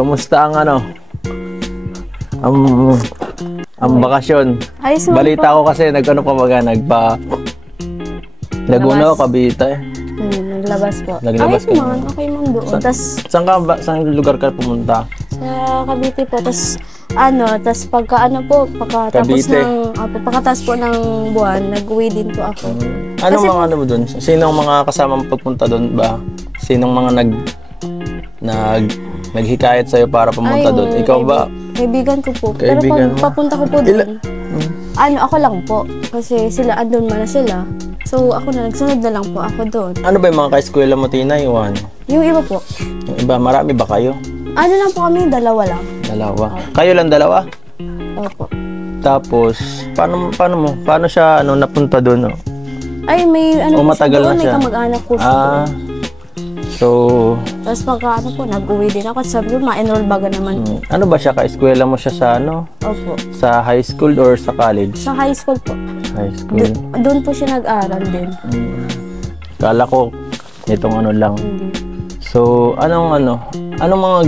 Kamusta ang ano? Ang bakasyon. Ayos mo Balita ko kasi nagpa Laguna o Cavite. Naglabas po. Naglabas ayos man, okay man doon. Saan lugar ka pumunta? Sa Cavite po. Tas pagkatapos po ng buwan, nag-uwi din po ako. Anong mga ano mo doon? Sinong mga kasama mo pagpunta doon ba? Sinong mga naghikayat sa'yo para pumunta doon? Ikaw ba? Kaibigan ko po. Kaibigan Pero pag papunta ko po doon, ako lang po. Kasi andun man na sila. So ako nagsunod na lang po ako doon. Ano ba yung mga ka-eskwela mo, Tina? Yung iba po. Yung iba, marami ba kayo? Ano lang po kami, dalawa lang. Dalawa. Kayo lang dalawa? Opo. Tapos, paano siya napunta doon? Ay, may matagal na siya. May kamag-anak po siya. So, tapos nag-uwi din ako. Sabi ko, ma-enroll baga naman po. Ano ba siya? Ka-eskwela mo siya sa Opo. Sa high school or sa college? Sa high school po. High school. Doon po siya nag-aral din. Kala ko, nitong lang. Hindi. So, anong mga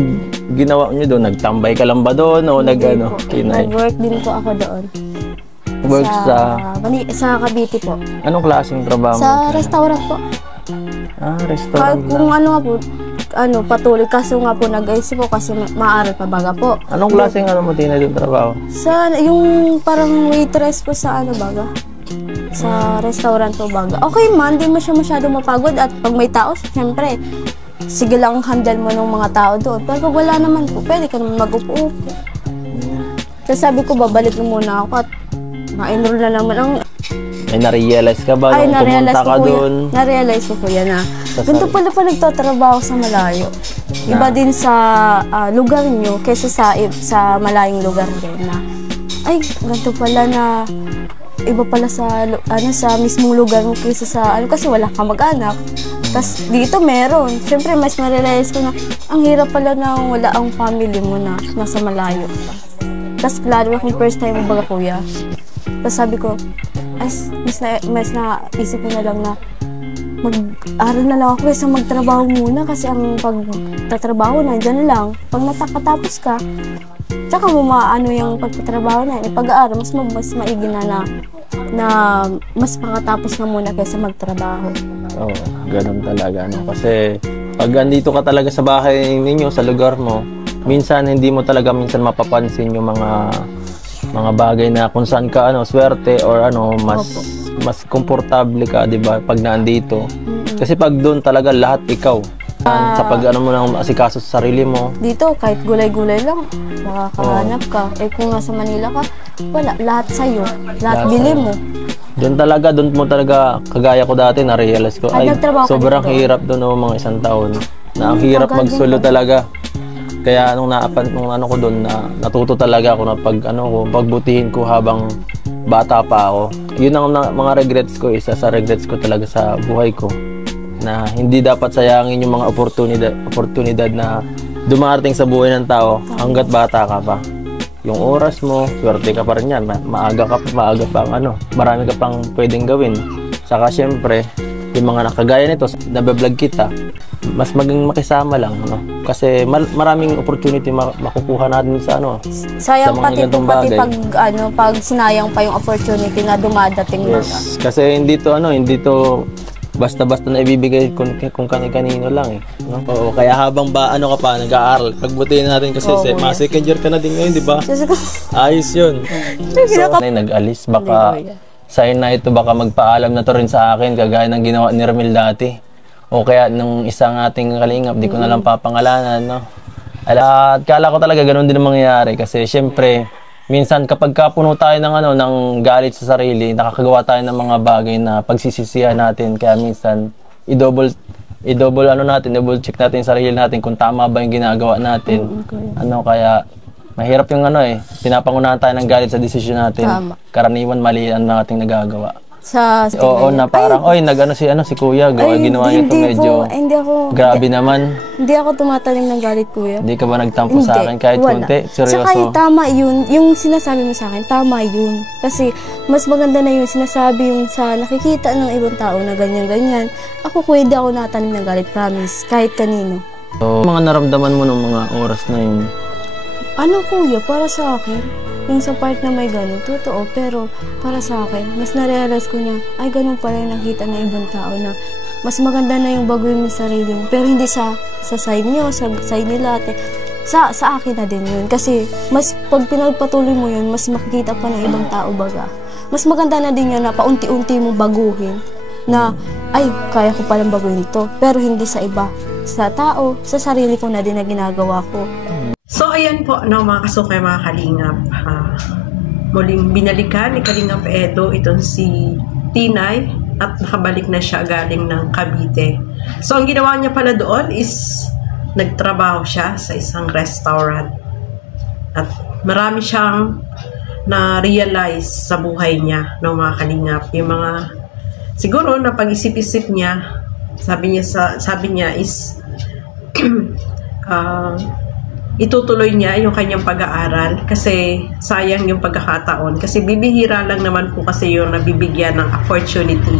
ginawa niyo doon? Nagtambay ka lang ba doon o kinay? Nag-work din po ako doon. Work sa Cavite po. Anong klaseng trabaho mo? Sa restaurant po. Restaurant kung patuloy. Kaso nga po nag-isip po kasi maaral pa baga po. Anong klaseng mo Tina doon trabaho? Yung parang waitress po sa baga. Sa restaurant po baga. Okay man, di mo siya masyadong mapagod at pag may tao, syempre, sige lang handle mo ng mga tao doon. Pero pag wala naman po, pwede ka naman mag-upo-upo. Kasi sabi ko, babalik na muna ako at ma-enroll na naman. May na-realize ka ba nung pumunta ka doon? Na-realize ko po yan na. Ganito pala pa nagtatrabaho sa malayo. Iba din sa lugar nyo kaysa sa malayong lugar din na. Ay, ganito pala na iba pala sa mismong lugar mo kaysa sa kasi wala kang mag-anak. Tapos dito meron. Siyempre mas ma-realize ko na ang hirap pala na wala ang family mo na nasa malayo pa. Tapos lalo akong first time mo baga kuya. Tapos sabi ko, mas naisip ko na lang na mag-aral na lang ako kaysa magtrabaho muna kasi ang pagtatrabaho na dyan lang. Pag nakatapos ka, tsaka mo yung pagtatrabaho na yun. Pag-aaral, mas maigi na mas makatapos na muna kaysa magtrabaho. Oo, ganun talaga. Kasi pag andito ka talaga sa bahay ninyo, sa lugar mo, minsan hindi mo talaga mapapansin yung mga bagay na kung saan ka swerte or mas komportable ka, 'di ba? Pag naandito. Kasi pag doon talaga lahat ikaw. Sa pag mo nang asikaso sa sarili mo. Dito kahit gulay-gulay lang makakahanap ka. Kung nasa Manila ka, wala, lahat sa'yo. Lahat bili mo. Doon mo talaga, kagaya ko dati, na-realize ko, sobrang hirap doon mga isang taon. Na ang hirap magsulo talaga. Kaya nung ko doon, natuto talaga ako na pagbutihin ko habang bata pa ako. Yun ang mga regrets ko, isa sa regrets ko talaga sa buhay ko. Na hindi dapat sayangin yung mga oportunidad na dumarating sa buhay ng tao hanggat bata ka pa. Yung oras mo, swerte ka pa rin yan. Maaga pa marami ka pang pwedeng gawin. Saka syempre, yung mga nakagaya nito, nabablog kita, mas maging makisama lang, Kasi maraming opportunity makukuha natin sa sayang sa mga ganitong bagay. Pag sinayang pa yung opportunity na dumadating na. Kasi hindi to basta-basta na ibibigay kung kani-kanino lang Oo, kaya habang ka pa nag-aaral, pagbutihin natin kasi second year ka na din ngayon, di ba? Ayos yun. So, nag-alis, baka sign na ito, baka magpaalam na to rin sa akin, kagaya ng ginawa ni Ramil dati. O kaya nung isang ating kalingap, di ko na lang papangalanan, At kala ko talaga ganun din ang mangyayari kasi syempre, minsan kapag puno tayo ng galit sa sarili, nakakagawa tayo ng mga bagay na pagsisisihan natin. Kaya minsan, i-double check natin yung sarili natin kung tama ba yung ginagawa natin. Kaya mahirap yung pinapangunahan tayo ng galit sa desisyon natin. Tama. Karaniwan mali ang ating nagagawa. Oo, na parang, si Kuya, ginawa niya ito medyo grabe naman. Hindi ako tumatanim ng galit, Kuya. Hindi ka ba nagtampo sa akin kahit konti? Seryoso? Saka tama yun, yung sinasabi mo sa akin, tama yun. Kasi mas maganda na yung sinasabi yung sa nakikita ng ibang tao na ganyan-ganyan. Ako, Kuya, hindi ako natanim ng galit, promise, kahit kanino. So, mga naramdaman mo ng mga oras na yun? Ano kuya, para sa akin, yung sa part na may ganun, totoo, pero para sa akin, mas na-realize ko na, ay ganun pala yung nakita ng ibang tao na mas maganda na yung baguhin mo yung sarili mo. Pero hindi sa side nyo, sa side nila, ate. Sa akin na din yun. Kasi, mas pag pinagpatuloy mo yun, mas makikita pa ng ibang tao baga. Mas maganda na din yun na paunti-unti mo baguhin. Na, ay, kaya ko palang baguhin ito. Pero hindi sa iba. Sa tao, sa sarili ko na din na ginagawa ko. So, ayan po, no, mga kasukay, mga kalingap. Muling binalikan ni Kalingap Edo itong si Tinay at nakabalik na siya galing ng Cavite. So, ang ginawa niya pala doon is nagtrabaho siya sa isang restaurant. At marami siyang na-realize sa buhay niya, no, mga kalingap. Yung mga, siguro, na pag-isip-isip niya, sabi niya is, itutuloy niya yung kanyang pag-aaral kasi sayang yung pagkakataon. Kasi bibihira lang naman po kasi yung nabibigyan ng opportunity.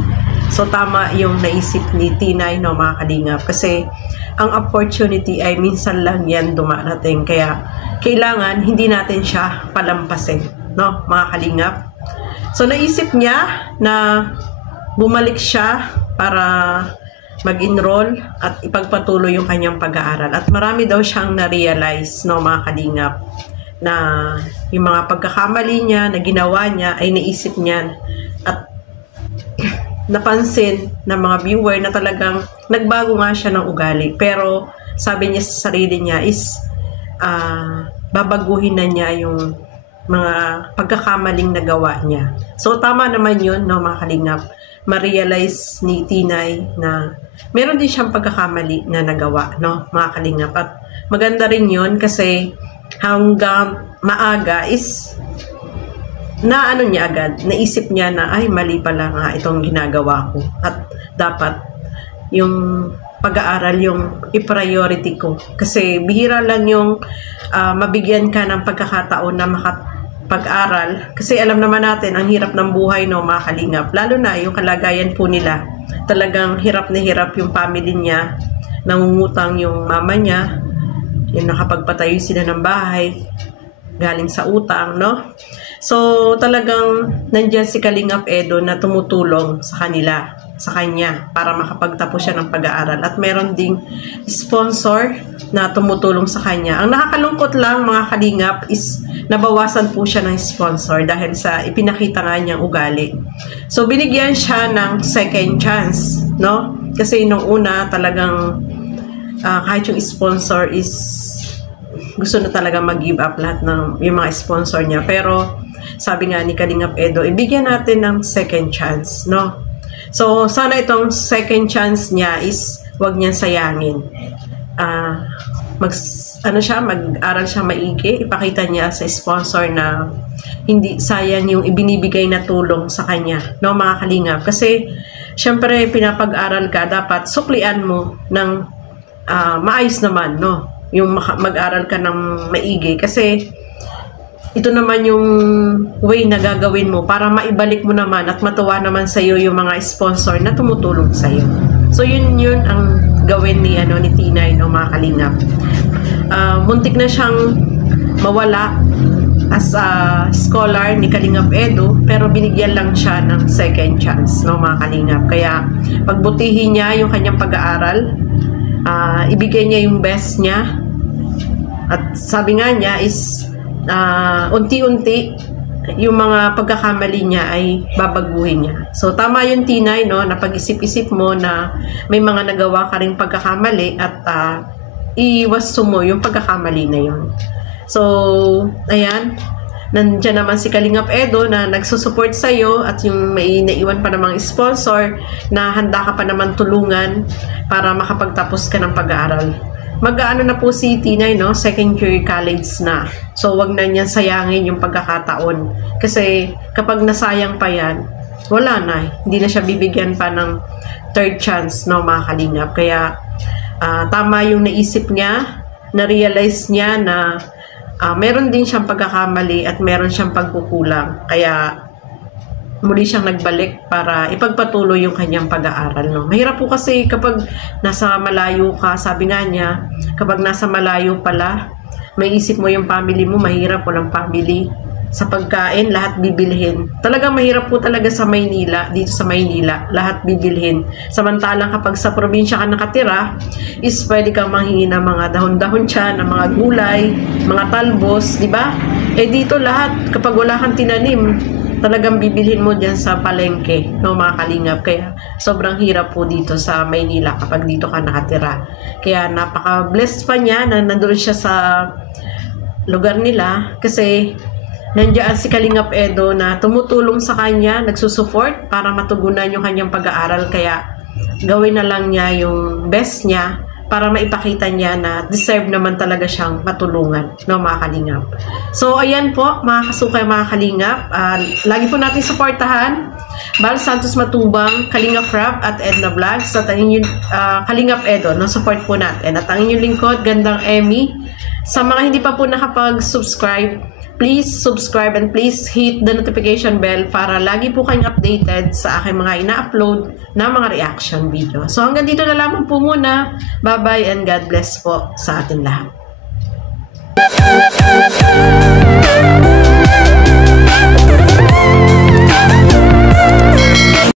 So, tama yung naisip ni Tinay, no, mga kalingap. Kasi, ang opportunity ay minsan lang yan dumarating. Kaya, kailangan hindi natin siya palampasin, no, mga kalingap. So, naisip niya na bumalik siya para mag-enroll at ipagpatuloy yung kanyang pag-aaral. At marami daw siyang na-realize, no, mga kalingap, na yung mga pagkakamali niya, na ginawa niya, ay naisip niya at napansin ng mga viewer na talagang nagbago nga siya ng ugali. Pero sabi niya sa sarili niya is babaguhin na niya yung mga pagkakamaling nagawa niya. So tama naman yun, no, mga kalingap. Ma-realize ni Tinay na meron din siyang pagkakamali na nagawa, no, mga kalingap. At maganda rin yun kasi hanggang maaga is na ano niya agad, naisip niya na ay mali pala nga itong ginagawa ko at dapat yung pag-aaral yung i-priority ko. Kasi bihira lang yung mabigyan ka ng pagkakataon na makapag-aral. Kasi alam naman natin, ang hirap ng buhay, no, mga kalingap. Lalo na yung kalagayan po nila. Talagang hirap na hirap yung family niya. Nangungutang yung mama niya. Yung nakapagpatayo sila ng bahay. Galing sa utang, no? So, talagang nandiyan si Kalingap Edo na tumutulong sa kanila, sa kanya, para makapagtapos siya ng pag-aaral. At meron ding sponsor na tumutulong sa kanya. Ang nakakalungkot lang, mga kalingap, is nabawasan po siya ng sponsor dahil sa ipinakita nga niyang ugali. So, binigyan siya ng second chance, no? Kasi nung una, talagang kahit yung sponsor is gusto na talaga mag-give up lahat ng yung mga sponsor niya. Pero, sabi nga ni Kalingap Edo, ibigyan natin ng second chance, no? So, sana itong second chance niya is wag niyang sayangin. Mag-aral siya maigi, ipakita niya sa sponsor na hindi sayang yung ibinibigay na tulong sa kanya, no, mga kalingap. Kasi, syempre, pinapag-aral ka, dapat suklian mo ng maayos naman, no? Yung mag-aral ka ng maigi. Kasi, ito naman yung way na gagawin mo para maibalik mo naman at matuwa naman sa iyo yung mga sponsor na tumutulong sa iyo. So yun ang gawin ni Tinay, no, mga kalingap. Muntik na siyang mawala as a scholar ni Kalingap Edo, pero binigyan lang siya ng second chance, no, mga kalingap. Kaya pagbutihin niya yung kanyang pag-aaral, ibigay niya yung best niya. At sabi nga niya is unti-unti yung mga pagkakamali niya ay babaguhin niya. So tama yung Tinay, no, na pag-isip-isip mo na may mga nagawa ka ring pagkakamali at iwasto mo yung pagkakamali na yun. So ayan, nandiyan naman si Kalingap Edo na nagsusupport sa iyo at yung may naiwan pa namang sponsor na handa ka pa naman tulungan para makapagtapos ka ng pag-aaral. Mag-aano na po si Tinay, no? Second year college na. So, wag na niyan sayangin yung pagkakataon. Kasi, kapag nasayang pa yan, wala na. Hindi na siya bibigyan pa ng third chance, no, mga kalingap. Kaya, tama yung naisip niya, na-realize niya na meron din siyang pagkakamali at meron siyang pagkukulang. Kaya, muli siyang nagbalik para ipagpatuloy yung kanyang pag-aaral. No? Mahirap po kasi kapag nasa malayo ka, sabi nga niya, kapag nasa malayo pala, may isip mo yung family mo, mahirap, walang family. Sa pagkain, lahat bibilhin. Talagang mahirap po talaga sa Maynila, dito sa Maynila, lahat bibilhin. Samantalang kapag sa probinsya ka nakatira, is pwede kang manghingi ng mga dahon-dahon dyan, ng mga gulay, mga talbos, di ba? Eh dito lahat, kapag wala kang tinanim, talagang bibilhin mo dyan sa palengke, no, mga kalingap. Kaya sobrang hirap po dito sa Maynila kapag dito ka nakatira. Kaya napaka-blessed pa niya na nandoon siya sa lugar nila kasi nandiyan si Kalingap Edo na tumutulong sa kanya, nagsusupport para matugunan yung kanyang pag-aaral. Kaya gawin na lang niya yung best niya para maipakita niya na deserve naman talaga siyang matulungan, no, mga kalingap. So, ayan po, mga kasukay, mga kalingap. Lagi po natin supportahan Bal Santos Matubang, Kalingap Rab at Edna Vlogs at ang inyong Kalingap Edo, no, support po natin. At ang inyong lingkod, Gandang Emmy. Sa mga hindi pa po nakapag-subscribe, please subscribe and please hit the notification bell para lagi po kayong updated sa aking mga ina-upload na mga reaction video. So hanggang dito na lamang po muna. Bye-bye and God bless po sa ating lahat.